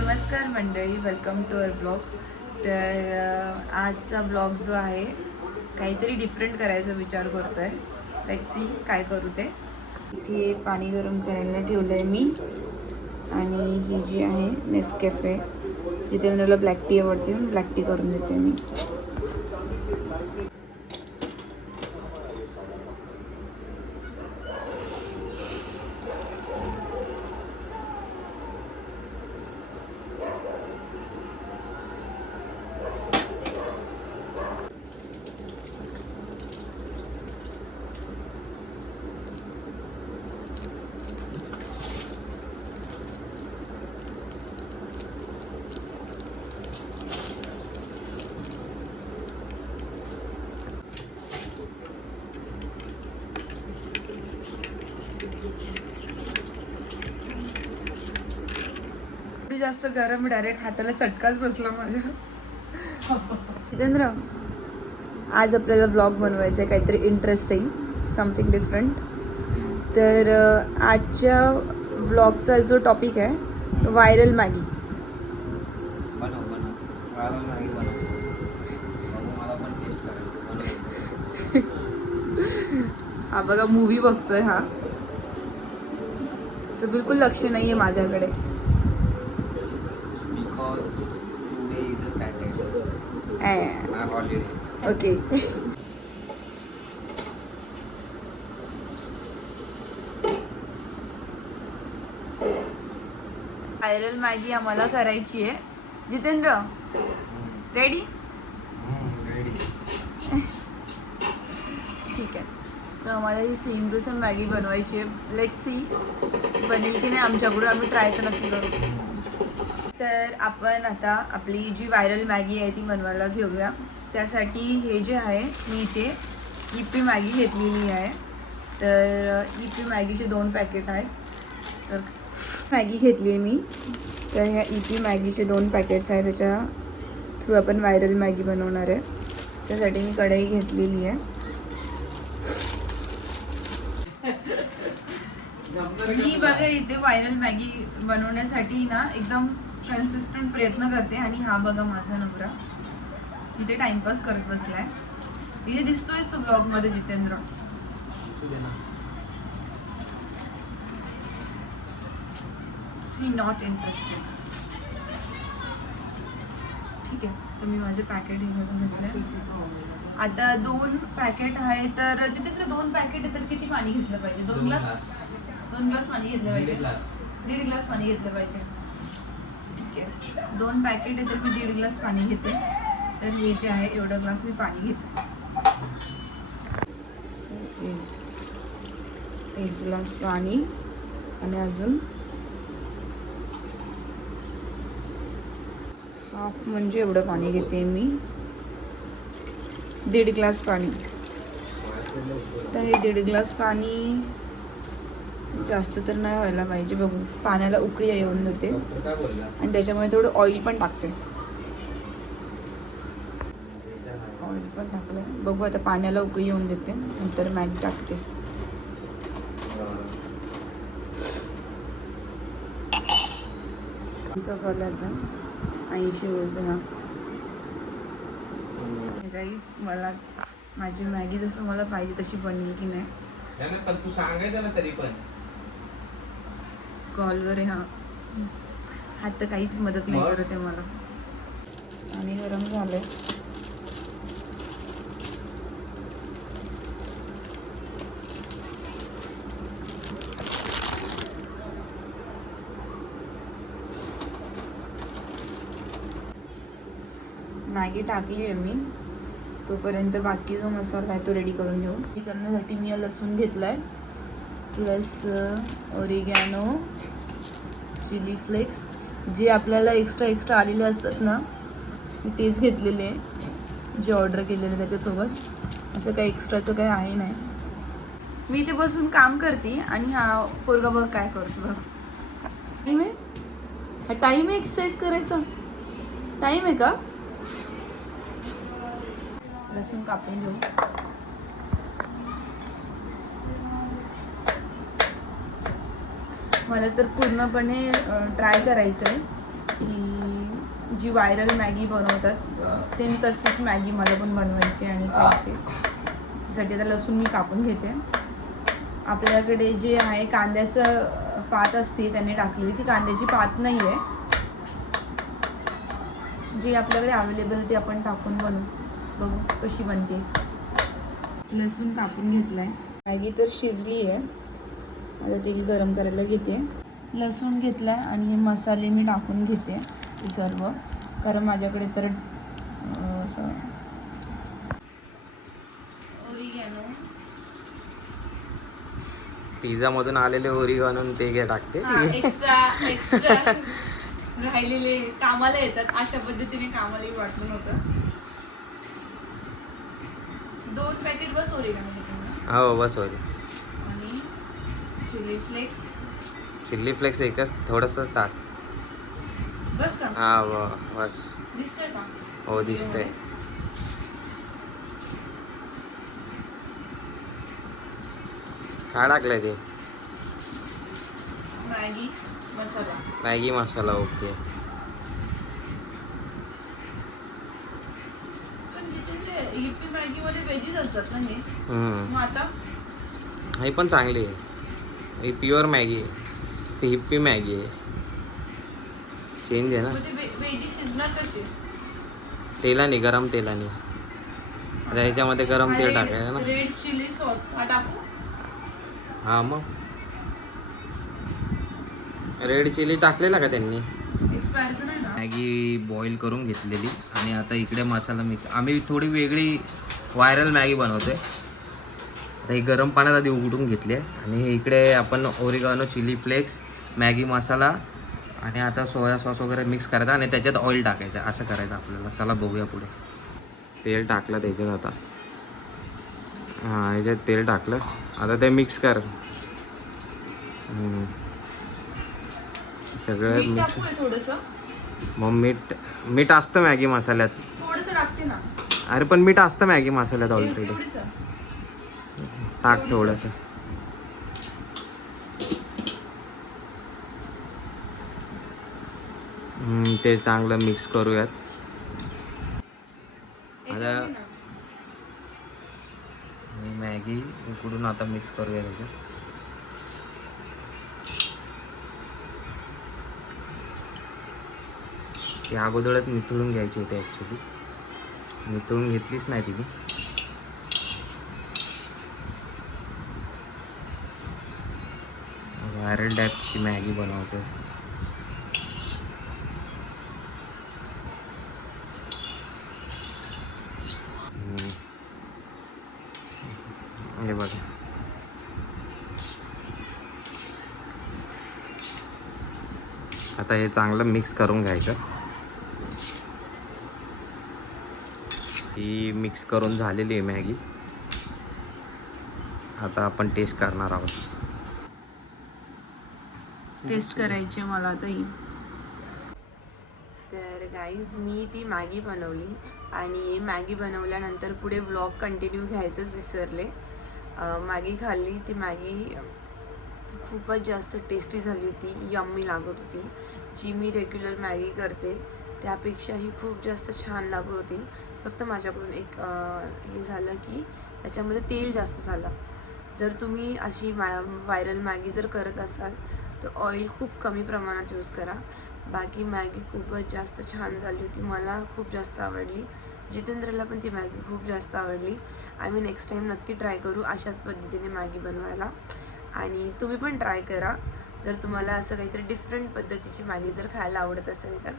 नमस्कार मंडळी welcome to our blog तर आजचा ब्लॉग जो आहे काहीतरी डिफरंट करायचा विचार करतोय. लेट सी काय करू ते. इथे पाणी गरम करायला ठेवलं आहे मी. आणि ही जी आहे नेसकॅफे मला ब्लॅक टी आवडते ब्लॅक टी करून देते मी. जास्त गरम डायरेक्ट हाताला चटकाच बसला माझ्या. जितेंद्र आज आपल्याला ब्लॉग बनवायचा आहे काहीतरी इंटरेस्टिंग समथिंग डिफरंट तर आजच्या ब्लॉगचा जो टॉपिक आहे व्हायरल मॅगी हा बघा मूवी बघतोय हा. तर बिलकुल लक्ष नाही आहे माझ्याकडे. Because today is a Saturday uh, my holiday okay viral Maggi आम्हाला करायची आहे. जितेंद्र रेडी रेडी ठीक आहे. तर आम्हाला ही सेम टू सेम मॅगी बनवायची आहे. लेट सी बनेल की नाही आमच्याकडून आम्ही ट्राय तर नक्की करू. तर आपण आता आपली जी व्हायरल मॅगी आहे ती बनवायला घेऊया. त्यासाठी हे जे आहे मी इथे इपी मॅगी घेतलेली आहे. तर इपी मॅगीचे दोन पॅकेट आहेत. तर मॅगी घेतली आहे मी. तर ह्या इपी मॅगीचे दोन पॅकेट्स आहेत. त्याच्या थ्रू आपण व्हायरल मॅगी बनवणार आहे. त्यासाठी मी कढई घेतलेली आहे. मी बघा इथे व्हायरल मॅगी बनवण्यासाठी ना एकदम कन्सिस्टंट प्रयत्न करते आणि हा बघा माझा नवरा. तिथे टाइमपास करत बसलाय. तिथे दिसतोय तो ब्लॉगमध्ये जितेंद्र. नॉट इंटरेस्टेड ठीक आहे तर मी माझे पॅकेट घेऊन आता दोन पॅकेट आहे तर जितेंद्र दोन पॅकेट आहे तर किती पाणी घेतलं पाहिजे? दोन ग्लास दोन ग्लास पाणी घेतलं पाहिजे. दीड ग्लास पाणी घेतलं पाहिजे. ठीक आहे. दोन पॅकेट आहे तर मी दीड ग्लास पाणी घेते. तर हे जे आहे एवढं ग्लास मी पाणी घेते. एक ग्लास पाणी आणि अजून हाफ म्हणजे एवढं पाणी घेते मी. दीड ग्लास पाणी. तर हे दीड ग्लास पाणी जास्त तर नाही व्हायला पाहिजे. बघू पाण्याला उकळी येऊन बोलला? आणि त्याच्यामुळे थोडं ऑइल पण टाकते. ऑइल पण टाकलं बघू आता पाण्याला उकळी येऊन देते. नंतर मॅगी टाकते. कॉल आता ऐंशी बोलतो हा गाईज मला माझी मॅगी जसं मला पाहिजे तशी बनली की नाही. तू सांगायचं ना तरी पण. कॉलवर आहे हा. हात तर काहीच मदत नाही? करत आहे मला. पाणी गरम झालंय. मॅगी टाकली आहे मी. तोपर्यंत बाकी जो मसाला आहे तो रेडी करून घेऊ. करण्यासाठी मी लसूण घेतलाय. प्लस ओरिगॅनो चिली फ्लेक्स जे आपल्याला एक्स्ट्रा एक्स्ट्रा आलेले असतात ना तेच घेतलेले आहे. जे ऑर्डर केलेले त्याच्यासोबत. असं काही एक्स्ट्राचं काही आहे नाही. मी ते बसून काम करते आणि हा पोरगा बघ काय करतो बघ. टाईम आहे? हा टाईम आहे एक्सरसाइज करायचा. टाईम आहे का? लसूण कापून घेऊ. मला तर पूर्णपणे ट्राय करायचं आहे की जी व्हायरल मॅगी बनवतात सेम तशीच मॅगी मला पण बनवायची आणि खायची. त्यासाठी आता लसूण मी कापून घेते. आपल्याकडे जे आहे कांद्याचं पात असते त्यांनी टाकलेली. ती कांद्याची पात नाही आहे जी आपल्याकडे अवेलेबल ती आपण टाकून बनवू. बघू कशी बनते. लसूण कापून घेतला आहे मॅगी तर शिजली आहे आता तेल गरम करायला घेते. लसूण घेतलाय आणि हे मसाले मी टाकून घेते हे सर्व. कारण माझ्याकडे तर असं ओरिगॅनो. पिझ्झा मधून आलेले ओरिओ आणून ते घे टाकते. राहिलेले कामाला येतात. अशा पद्धतीने कामालाही वाटून होतं. दोन पॅकेट बस ओरिगॅनो हो बस आणि चिली फ्लेक्स. चिल्ली फ्लेक्स एकच थोडस टाक बस का? हा बस. दिसतंय का? हो दिसतंय. काय टाकलंय ते? Maggi masala. Maggi masala okay. पण मॅगी मध्ये व्हेजीज असतात ना हे? आता? ही पण चांगली आहे. ही प्युअर मॅगी आहे ही हिप्पी मॅगी आहे चेंज आहे ना तेलाने गरम तेलाने। आता ह्याच्यामध्ये गरम तेल टाकायचं ना? रेड चिली सॉस हा टाकू? हा मग. रेड चिली टाकलेला का त्यांनी? मॅगी बॉईल करून घेतलेली. आणि आता इकडे मसाला मिक्स आम्ही थोडी वेगळी व्हायरल मॅगी बनवतोय. आता ही गरम पाण्यात आधी उघडून घेतली आहे. आणि हे इकडे आपण oregano chili flakes Maggi masala आणि आता सोया सॉस वगैरे मिक्स करायचा आणि त्याच्यात ऑइल टाकायचं. असं करायचं आपल्याला. चला बघूया पुढे. तेल टाकलं त्याच्यात आता. हां ह्याच्यात तेल टाकलं. आता ते मिक्स कर. सगळं मिक्स मग मीठ मीठ असतं मॅगी मसाल्यात अरे पण मीठ असतं मॅगी मसाल्यात ऑलरेडी टाक थोडंसं. ते चांगलं मिक्स करूयात. आता मॅगी उकडून आता मिक्स करूया त्याच्यात ती अगोदरच निथळून घ्यायची होती ॲक्च्युली निथळून घेतलीच नाही तिने. व्हायरल टाईपची मॅगी बनवतो. हे बघा. आता हे चांगलं मिक्स करून घ्यायचं. ही मिक्स करून झालेली आहे मॅगी. आता आपण टेस्ट करणार आहोत. टेस्ट करायची मला ही. तर गाईज मी ती मॅगी बनवली आणि मॅगी बनवल्यानंतर पुढे व्लॉग कंटिन्यू घ्यायचंच विसरले. मॅगी खाल्ली ती मॅगी खूपच जास्त टेस्टी झाली होती यम्मी लागत होती. जी मी रेग्युलर मॅगी करते त्यापेक्षाही खूप जास्त छान लागत होती. फक्त माझ्याकडून एक हे झालं की त्याच्यामध्ये तेल जास्त झालं. जर तुम्ही अशी मॅ व्हायरल मॅगी जर करत असाल तर ऑइल खूप कमी प्रमाणात यूज करा. बाकी मॅगी खूपच जास्त छान झाली होती. मला खूप जास्त आवडली. जितेंद्रला पण ती मॅगी खूप जास्त आवडली. आम्ही नेक्स्ट टाईम नक्की ट्राय करू अशाच पद्धतीने मॅगी बनवायला. आणि तुम्ही पण ट्राय करा. जर तुम्हाला असं काहीतरी डिफरंट पद्धतीची मॅगी जर खायला आवडत असेल तर.